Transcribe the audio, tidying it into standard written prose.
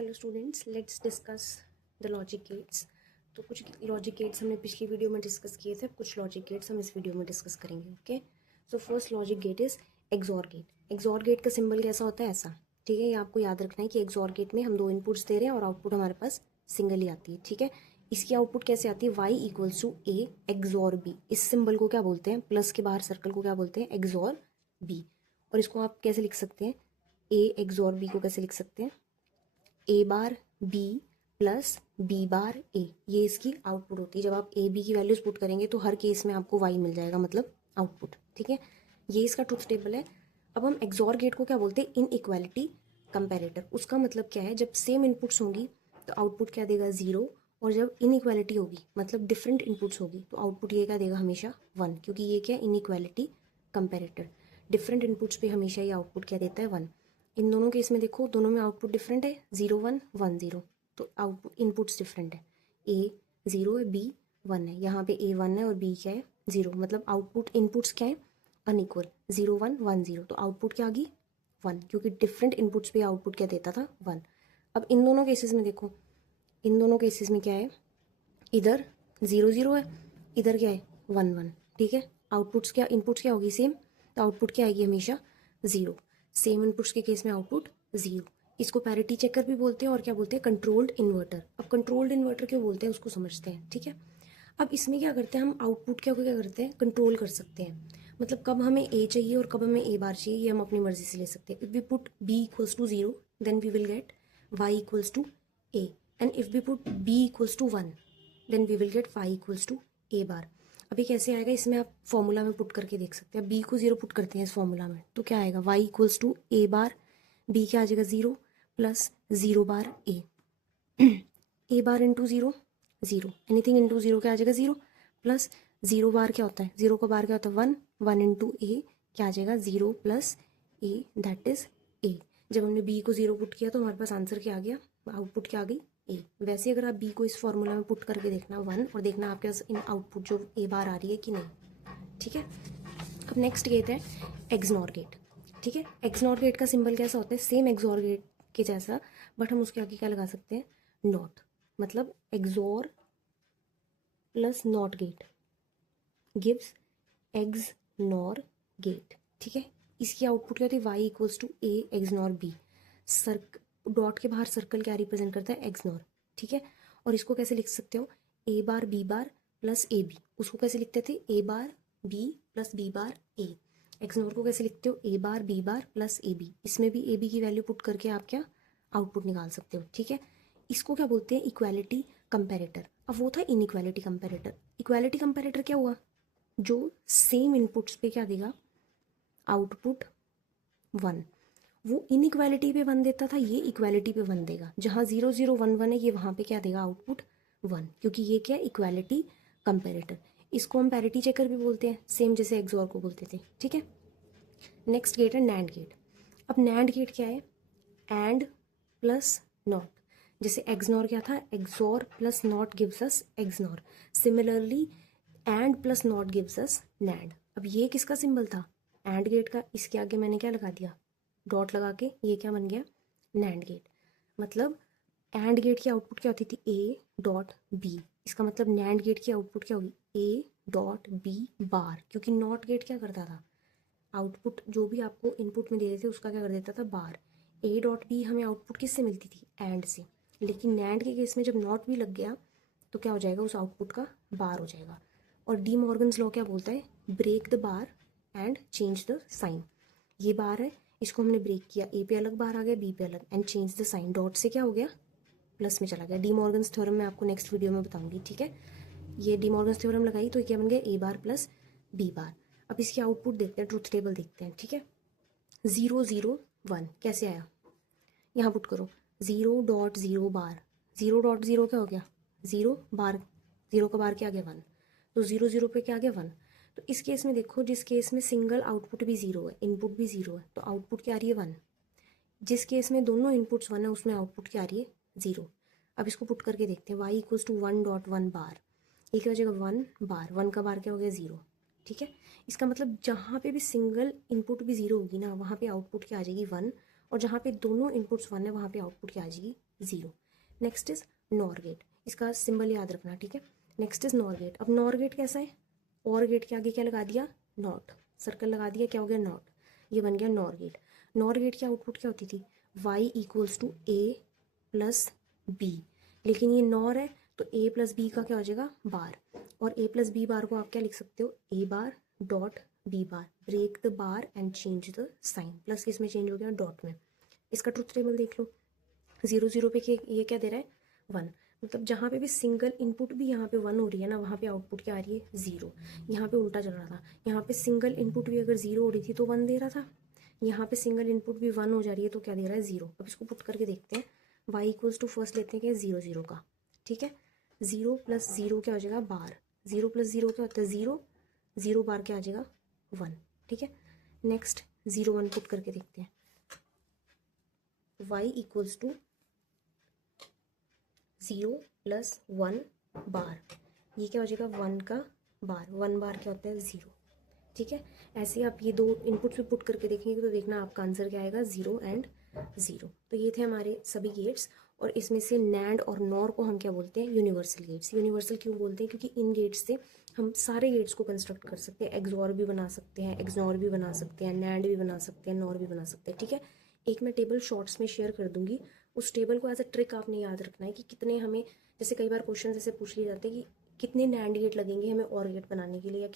Hello students, let's discuss the logic gates. तो कुछ logic gates हमने पिछली वीडियो में डिस्कस किए थे, कुछ लॉजिक गेट्स हम इस वीडियो में डिस्कस करेंगे। Okay, so first logic gate is XOR gate. XOR gate का सिंबल कैसा होता है? ऐसा। ठीक है, ये आपको याद रखना है कि एक्सॉर गेट में हम दो इनपुट्स दे रहे हैं और आउटपुट हमारे पास सिंगल ही आती है। ठीक है, इसकी आउटपुट कैसे आती है? y equals to A XOR B. इस सिंबल को क्या बोलते हैं? प्लस के बाहर सर्कल को क्या बोलते हैं? XOR B. और इसको आप कैसे लिख सकते हैं? ए एक्सॉर बी को कैसे लिख सकते हैं? ए bar B plus B bar ए, ये इसकी आउटपुट होती है। जब आप ए बी की वैल्यूज पुट करेंगे तो हर केस में आपको वाई मिल जाएगा, मतलब आउटपुट। ठीक है, ये इसका ट्रुथ टेबल है। अब हम एक्सॉर गेट को क्या बोलते हैं? इन इक्वालिटी कंपेरेटर। उसका मतलब क्या है? जब सेम इनपुट्स होंगी तो आउटपुट क्या देगा? 0। और जब इन इक्वालिटी होगी, मतलब डिफरेंट इनपुट्स होगी, तो आउटपुट ये क्या देगा? हमेशा 1, क्योंकि ये क्या है? इन इक्वालिटी कंपेरेटर। डिफरेंट इनपुट्स पे हमेशा ये आउटपुट क्या देता है? 1। इन दोनों केस में देखो, दोनों में आउटपुट डिफरेंट है, 0 1 1 0। तो आउटपुट इनपुट्स डिफरेंट है, ए 0 है, बी 1 है। यहाँ पे ए 1 है और बी क्या है? 0। मतलब आउटपुट इनपुट्स क्या है? अनइक्वल, 0 1 1 0। तो आउटपुट क्या आ गई? 1, क्योंकि डिफरेंट इनपुट्स पे आउटपुट क्या देता था? 1। अब इन दोनों केसेस में देखो, इन दोनों केसेस में क्या है? इधर 0 0 है, इधर क्या है? 1 1। ठीक है, आउटपुट्स क्या, इनपुट्स क्या होगी? सेम। तो आउटपुट क्या आएगी? हमेशा 0। सेम इनपुट्स के केस में आउटपुट 0। इसको पैरिटी चेकर भी बोलते हैं और क्या बोलते हैं? Controlled inverter. अब कंट्रोल्ड इन्वर्टर क्यों बोलते हैं उसको समझते हैं। ठीक है, अब इसमें क्या करते हैं हम? आउटपुट क्या करते हैं? कंट्रोल कर सकते हैं। मतलब कब हमें ए चाहिए और कब हमें ए बार चाहिए, ये हम अपनी मर्जी से ले सकते हैं। If we put B equals to 0, then we will get Y equals to A. And if we put B equals to 1, then we will get Y equals to A bar. अभी कैसे आएगा? इसमें आप फॉर्मूला में put करके देख सकते हैं। बी को 0 पुट करते हैं इस फॉर्मूला में, तो क्या आएगा? Y equals to A bar, B क्या आ जाएगा? 0 plus 0 bar A. A bar into 0 0, anything into 0 क्या आ जाएगा? 0 प्लस 0 बार क्या होता है? 0 का बार क्या होता है? 1 1 इंटू ए क्या आ जाएगा? 0 plus A, that is a. जब हमने बी को 0 पुट किया तो हमारे पास आंसर क्या आ गया? आउटपुट क्या आ गई? ए। वैसे अगर आप बी को इस फॉर्मूला में पुट करके देखना 1, और देखना आपके पास इन आउटपुट जो ए बार आ रही है कि नहीं। ठीक है, अब नेक्स्ट गेट है एक्सनॉर गेट। ठीक है, एक्सनॉर गेट का सिंबल कैसा होता है? सेम एक्सॉर गेट के जैसा, बट हम उसके आगे क्या लगा सकते हैं? नॉट। मतलब XOR plus NOT gate gives XNOR gate. ठीक है, इसकी आउटपुट क्या होती है? Y equals to A XNOR B. Dot के बाहर सर्कल क्या रिप्रेजेंट करता है? एक्सनॉर। ठीक है, और इसको कैसे लिख सकते हो? A bar B bar plus A B. उसको कैसे लिखते थे? A bar B plus B bar A. XNOR को कैसे लिखते हो? A bar B bar plus A B. इसमें भी ए बी की वैल्यू पुट करके आप क्या आउटपुट निकाल सकते हो। ठीक है, इसको क्या बोलते हैं? Equality comparator. अब वो था इनइक्वालिटी कंपेरेटर। इक्वालिटी कंपेरेटर क्या हुआ? जो सेम इनपुट्स पे क्या देगा? आउटपुट 1। वो इनइक्वालिटी पे 1 देता था, ये इक्वालिटी पे 1 देगा। जहाँ 0 0 1 1 है, ये वहाँ पे क्या देगा? आउटपुट 1, क्योंकि ये क्या है? Equality comparator. इसको हम पैरिटी चेकर भी बोलते हैं, सेम जैसे एक्सॉर को बोलते थे। ठीक है, नेक्स्ट गेट है नैंड गेट। अब नैंड गेट क्या है? And plus not. जैसे एक्सनॉर क्या था? XOR plus not gives us XNOR. Similarly and plus not gives us NAND. अब ये किसका सिंबल था? एंड गेट का। इसके आगे मैंने क्या लगा दिया? डॉट लगा के। ये क्या बन गया? NAND gate. मतलब एंड गेट की आउटपुट क्या होती थी? A dot B. इसका मतलब नैंड गेट की आउटपुट क्या होगी? ए डॉट बी बार, क्योंकि नॉट गेट क्या करता था? आउटपुट जो भी आपको इनपुट में दे देते थे उसका क्या कर देता था? बार। ए डॉट बी हमें आउटपुट किससे मिलती थी? एंड से। लेकिन नैंड के केस में जब नॉट भी लग गया तो क्या हो जाएगा? उस आउटपुट का बार हो जाएगा। और डी मॉर्गन्स लॉ क्या बोलता है? Break the bar and change the sign. ये बार है, इसको हमने ब्रेक किया, ए पे अलग बार आ गया, बी पे अलग, and change the sign. Dot से क्या हो गया? प्लस में चला गया। डी मॉर्गन्स थ्योरम मैं आपको नेक्स्ट वीडियो में बताऊंगी। ठीक है, ये डी मॉर्गन्स थ्योरम लगाई तो क्या बन गया? ए बार प्लस बी बार। अब इसकी आउटपुट देखते हैं, ट्रुथ टेबल देखते हैं। ठीक है, 0 0 1 कैसे आया? यहाँ पुट करो 0 डॉट 0 बार। 0 डॉट 0 क्या हो गया? 0 बार, 0 का बार क्या आ गया? 1। तो 0 0 पे क्या आ गया? 1। तो इस केस में देखो, जिस केस में सिंगल आउटपुट भी 0 है, इनपुट भी 0 है, तो आउटपुट क्या आ रही है? 1। जिस केस में दोनों इनपुट्स 1 है, उसमें आउटपुट क्या आ रही है? 0। अब इसको पुट करके देखते हैं। वाई इक्वल्स टू 1 डॉट 1 बार। ये क्या हो जाएगा? 1 बार। 1 का बार क्या हो गया? 0। ठीक है, इसका मतलब जहाँ पे भी सिंगल इनपुट भी 0 होगी ना, वहाँ पे आउटपुट क्या आ जाएगी? 1। और जहाँ पे दोनों इनपुट्स 1 है वहाँ पे आउटपुट क्या आ जाएगी 0। नेक्स्ट इज नॉर गेट, इसका सिंबल याद रखना, ठीक है। Next is NOR gate. अब नॉर गेट कैसा है, और गेट के आगे क्या लगा दिया, नॉट, सर्कल लगा दिया, क्या हो गया नॉट, ये बन गया नॉर गेट। नॉर गेट की आउटपुट क्या होती थी, y equals to A plus B, लेकिन ये नॉर है तो a प्लस बी का क्या हो जाएगा बार, और a प्लस बी बार को आप क्या लिख सकते हो, a bar dot B bar, break the bar and change the sign, plus किस में चेंज हो गया, डॉट में। इसका ट्रुथ टेबल देख लो, 0 0 पे ये क्या दे रहा है 1, मतलब जहाँ पे भी सिंगल इनपुट भी यहाँ पे 1 हो रही है ना, वहाँ पे आउटपुट क्या आ रही है 0। यहाँ पे उल्टा चल रहा था, यहाँ पे सिंगल इनपुट भी अगर 0 हो रही थी तो 1 दे रहा था, यहाँ पे सिंगल इनपुट भी 1 हो जा रही है तो क्या दे रहा है 0। अब इसको पुट करके देखते हैं, y इक्वल्स टू फर्स्ट लेते हैं क्या 0 0 का, ठीक है। 0 प्लस 0 क्या हो जाएगा बार, 0 प्लस 0 क्या होता है 0, 0 बार क्या आ जाएगा 1, ठीक है। नेक्स्ट 0 1 पुट करके देखते हैं, y इक्वल्स टू 0 प्लस 1 बार, ये क्या हो जाएगा 1 का बार, 1 बार क्या होता है 0, ठीक है। ऐसे आप ये दो इनपुट्स पे पुट करके देखेंगे तो देखना आपका आंसर क्या आएगा 0 एंड 0। तो ये थे हमारे सभी गेट्स, और इसमें से नैंड और नॉर को हम क्या बोलते हैं, यूनिवर्सल गेट्स। यूनिवर्सल क्यों बोलते हैं, क्योंकि इन गेट्स से हम सारे गेट्स को कंस्ट्रक्ट कर सकते हैं, एक्सॉर भी बना सकते हैं, एक्सनॉर भी बना सकते हैं, नैंड भी बना सकते हैं, नॉर भी बना सकते हैं, ठीक है। एक मैं टेबल शॉर्ट्स में शेयर कर दूंगी, उस टेबल को एज अ ट्रिक आपने याद रखना है कि कितने हमें, जैसे कई बार क्वेश्चन ऐसे पूछ लिए जाते हैं कि कितने नैंड गेट लगेंगे हमें और गेट बनाने के लिए, या